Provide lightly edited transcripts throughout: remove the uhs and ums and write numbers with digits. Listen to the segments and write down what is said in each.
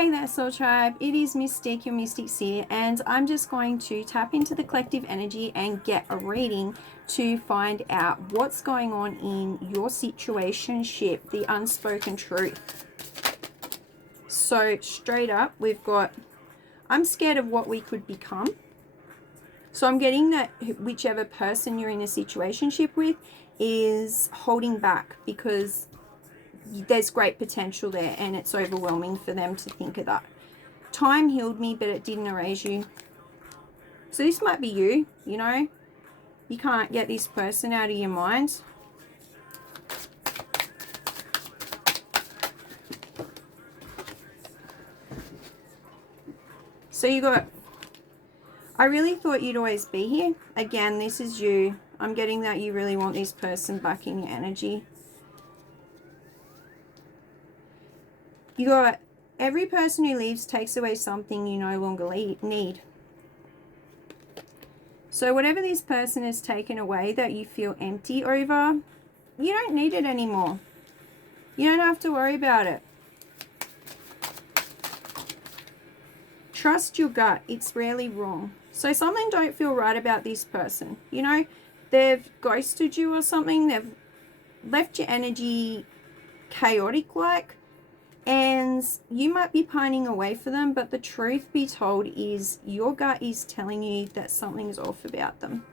Hey there, Soul Tribe. It is Mystique, your Mystic Seer, and I'm just going to tap into the collective energy and get a reading to find out what's going on in your situationship, the unspoken truth. So straight up, we've got, I'm scared of what we could become. So I'm getting that whichever person you're in a situationship with is holding back because there's great potential there and it's overwhelming for them to think of that. Time healed me, but it didn't erase you. So this might be you, you know. You can't get this person out of your mind. So you got, I really thought you'd always be here. Again, this is you. I'm getting that you really want this person back in your energy. You got, every person who leaves takes away something you no longer need. So whatever this person has taken away that you feel empty over, you don't need it anymore. You don't have to worry about it. Trust your gut. It's rarely wrong. So something don't feel right about this person. You know, they've ghosted you or something. They've left your energy chaotic like. And you might be pining away for them, but the truth be told is your gut is telling you that something's off about them.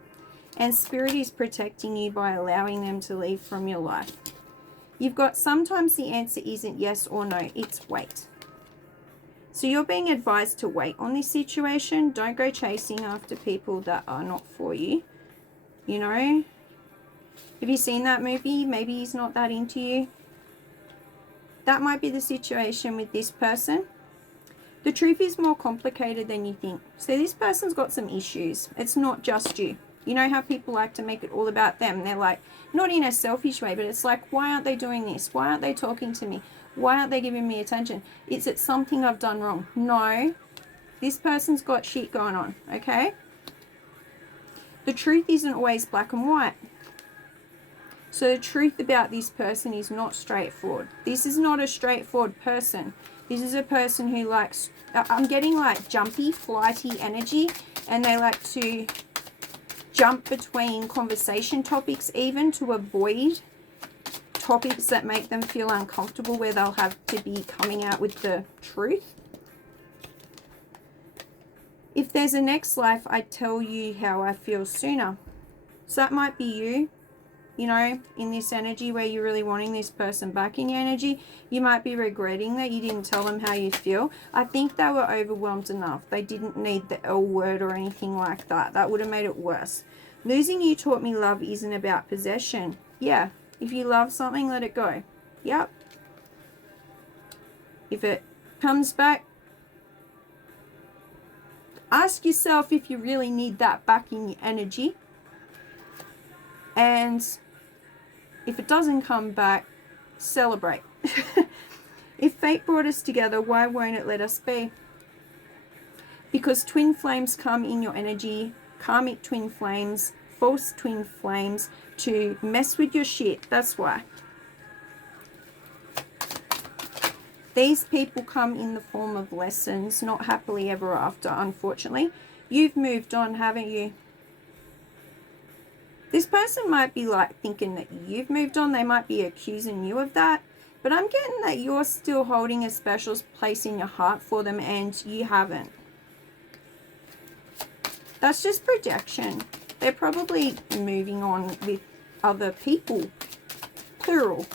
And Spirit is protecting you by allowing them to leave from your life. You've got, sometimes the answer isn't yes or no, it's wait. So you're being advised to wait on this situation. Don't go chasing after people that are not for you. You know? Have you seen that movie? Maybe he's not that into you. That might be the situation with this person. The truth is more complicated than you think. So this person's got some issues. It's not just you. You know how people like to make it all about them. They're like, not in a selfish way, but it's like, why aren't they doing this? Why aren't they talking to me? Why aren't they giving me attention? Is it something I've done wrong? No. This person's got shit going on, okay? The truth isn't always black and white. So the truth about this person is not straightforward. This is not a straightforward person. This is a person who likes, I'm getting like jumpy, flighty energy, and they like to jump between conversation topics even to avoid topics that make them feel uncomfortable where they'll have to be coming out with the truth. If there's a next life, I'd tell you how I feel sooner. So that might be you. You know, in this energy where you're really wanting this person back in your energy, you might be regretting that you didn't tell them how you feel. I think they were overwhelmed enough. They didn't need the L word or anything like that. That would have made it worse. Losing you taught me love isn't about possession. Yeah, if you love something, let it go. Yep. If it comes back, ask yourself if you really need that back in your energy. And if it doesn't come back, celebrate. If fate brought us together, why won't it let us be? Because twin flames come in your energy, karmic twin flames, false twin flames, to mess with your shit. That's why. These people come in the form of lessons, not happily ever after, unfortunately. You've moved on, haven't you? This person might be like thinking that you've moved on. They might be accusing you of that. But I'm getting that you're still holding a special place in your heart for them and you haven't. That's just projection. They're probably moving on with other people. Plural.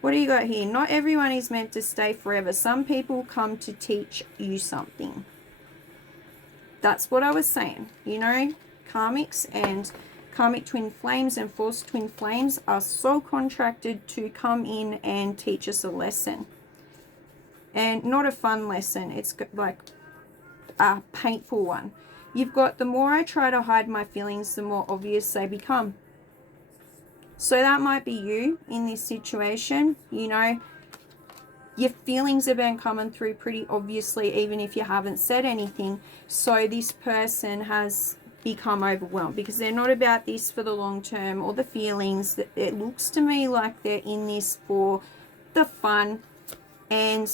What do you got here? Not everyone is meant to stay forever. Some people come to teach you something. That's what I was saying. You know, karmics and karmic twin flames and false twin flames are so contracted to come in and teach us a lesson. And not a fun lesson. It's like a painful one. You've got, the more I try to hide my feelings, the more obvious they become. So that might be you in this situation. You know, your feelings have been coming through pretty obviously, even if you haven't said anything. So this person has become overwhelmed, because they're not about this for the long term or the feelings. It looks to me like they're in this for the fun, and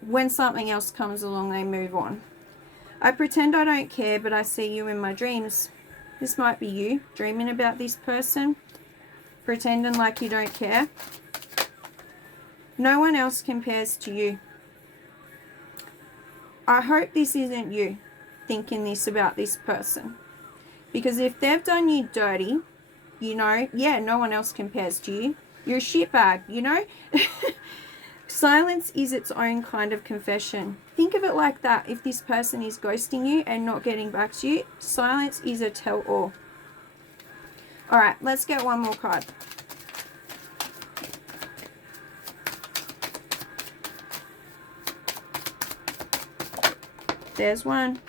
when something else comes along, they move on. I pretend I don't care, but I see you in my dreams. This might be you dreaming about this person, pretending like you don't care. No one else compares to you. I hope this isn't you thinking this about this person. Because if they've done you dirty, you know, yeah, no one else compares to you. You're a shitbag, you know? Silence is its own kind of confession. Think of it like that. If this person is ghosting you and not getting back to you, silence is a tell-all. All right, let's get one more card. There's one.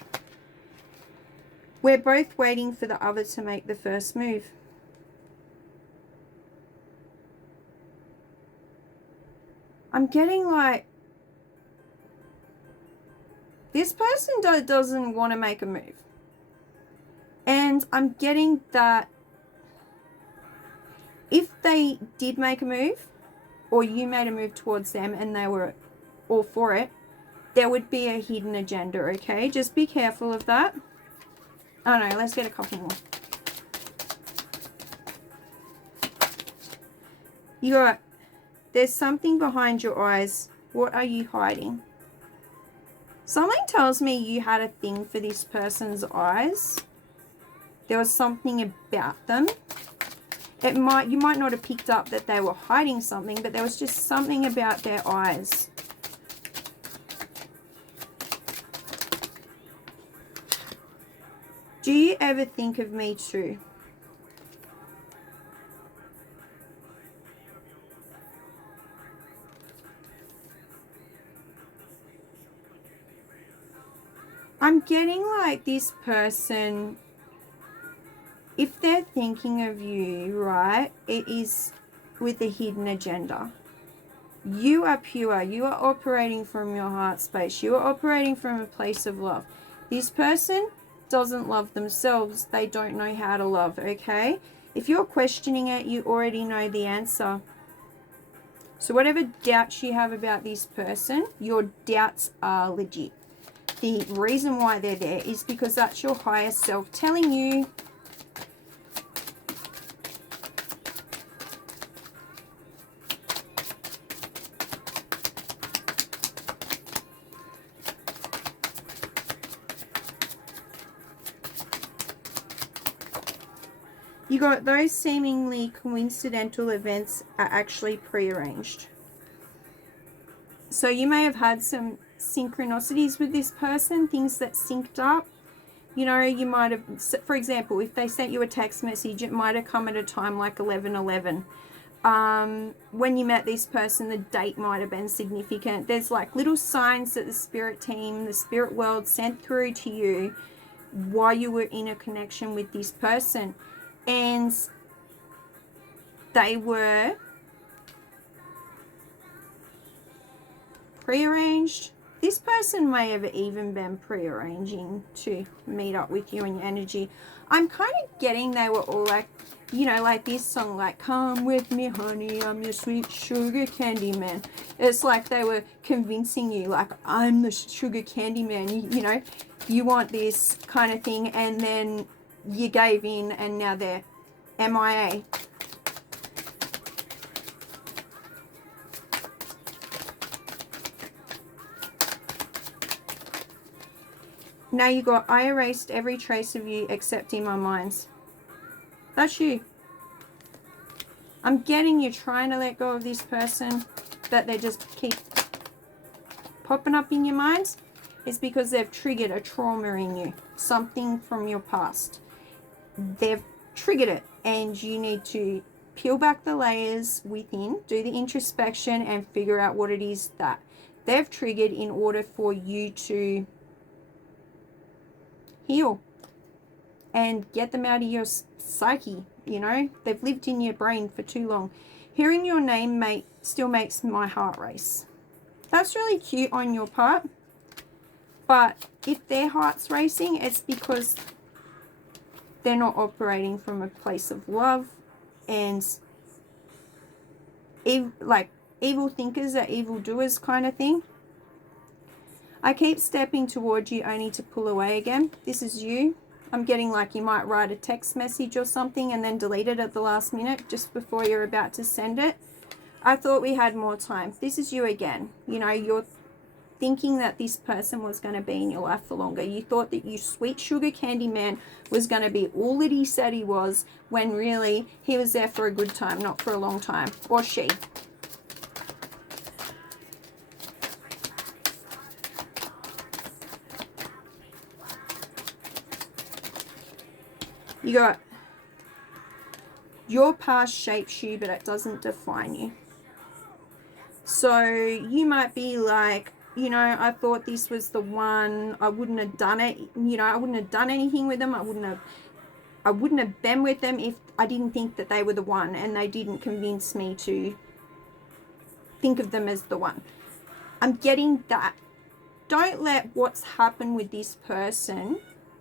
We're both waiting for the other to make the first move. I'm getting like, this person doesn't want to make a move. And I'm getting that if they did make a move, or you made a move towards them and they were all for it, there would be a hidden agenda, okay? Just be careful of that. Oh no, let's get a couple more. You got, there's something behind your eyes. What are you hiding? Something tells me you had a thing for this person's eyes. There was something about them. You might not have picked up that they were hiding something, but there was just something about their eyes. Do you ever think of me too? I'm getting like this person, if they're thinking of you, right, it is with a hidden agenda. You are pure. You are operating from your heart space. You are operating from a place of love. This person doesn't love themselves. They don't know how to love, okay? If you're questioning it, you already know the answer. So whatever doubts you have about this person, your doubts are legit. The reason why they're there is because that's your higher self telling you you got those seemingly coincidental events are actually prearranged. So you may have had some synchronicities with this person, things that synced up. You know, you might have, for example, if they sent you a text message, it might have come at a time like 11:11. When you met this person, the date might have been significant. There's like little signs that the spirit team, the spirit world sent through to you while you were in a connection with this person. And they were prearranged. This person may have even been prearranging to meet up with you in your energy. I'm kind of getting they were all like, you know, like this song, like, come with me, honey, I'm your sweet sugar candy man. It's like they were convincing you, like, I'm the sugar candy man. You know, you want this kind of thing, and then you gave in, and now they're MIA. Now you got, I erased every trace of you except in my mind. That's you. I'm getting you trying to let go of this person, but they just keep popping up in your mind. It's because they've triggered a trauma in you, something from your past. They've triggered it, and you need to peel back the layers within, do the introspection, and figure out what it is that they've triggered in order for you to heal and get them out of your psyche. You know, they've lived in your brain for too long. Hearing your name still makes my heart race. That's really cute on your part, but if their heart's racing, it's because they're not operating from a place of love, and like evil thinkers are evil doers kind of thing. I keep stepping towards you only to pull away again. This is you. I'm getting like you might write a text message or something and then delete it at the last minute just before you're about to send it. I thought we had more time. This is you again. You know, you're thinking that this person was going to be in your life for longer. You thought that you sweet sugar candy man was going to be all that he said he was, when really he was there for a good time, not for a long time. Or she. You got your past shapes you, but it doesn't define you. So you might be like, you know, I thought this was the one. I wouldn't have done it. You know, I wouldn't have done anything with them. I wouldn't have been with them if I didn't think that they were the one, and they didn't convince me to think of them as the one. I'm getting that. Don't let what's happened with this person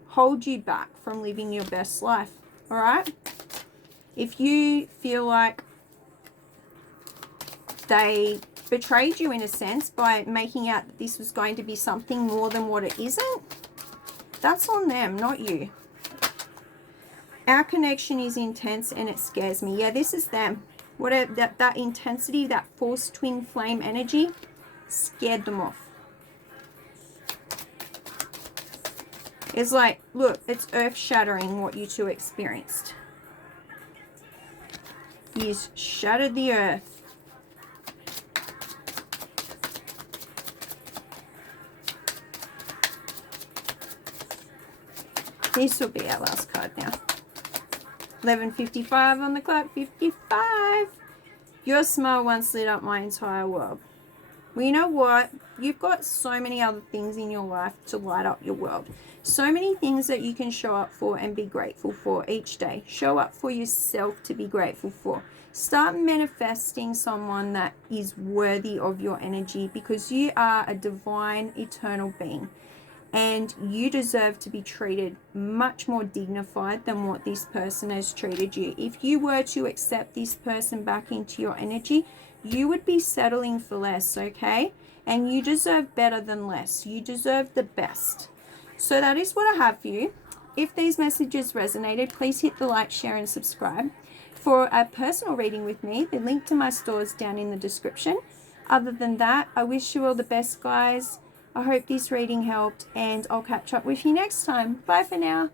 hold you back from living your best life. All right? If you feel like they betrayed you in a sense by making out that this was going to be something more than what it isn't, that's on them, not you. Our connection is intense and it scares me. Yeah, this is them. Whatever that intensity, that forced twin flame energy scared them off. It's like, look, it's earth-shattering what you two experienced. You shattered the earth. This will be our last card now. 11:55 on the clock, 55. Your smile once lit up my entire world. Well, you know what? You've got so many other things in your life to light up your world. So many things that you can show up for and be grateful for each day. Show up for yourself to be grateful for. Start manifesting someone that is worthy of your energy, because you are a divine, eternal being. And you deserve to be treated much more dignified than what this person has treated you. If you were to accept this person back into your energy, you would be settling for less, okay? And you deserve better than less. You deserve the best. So that is what I have for you. If these messages resonated, please hit the like, share, and subscribe. For a personal reading with me, the link to my store is down in the description. Other than that, I wish you all the best, guys. I hope this reading helped, and I'll catch up with you next time. Bye for now.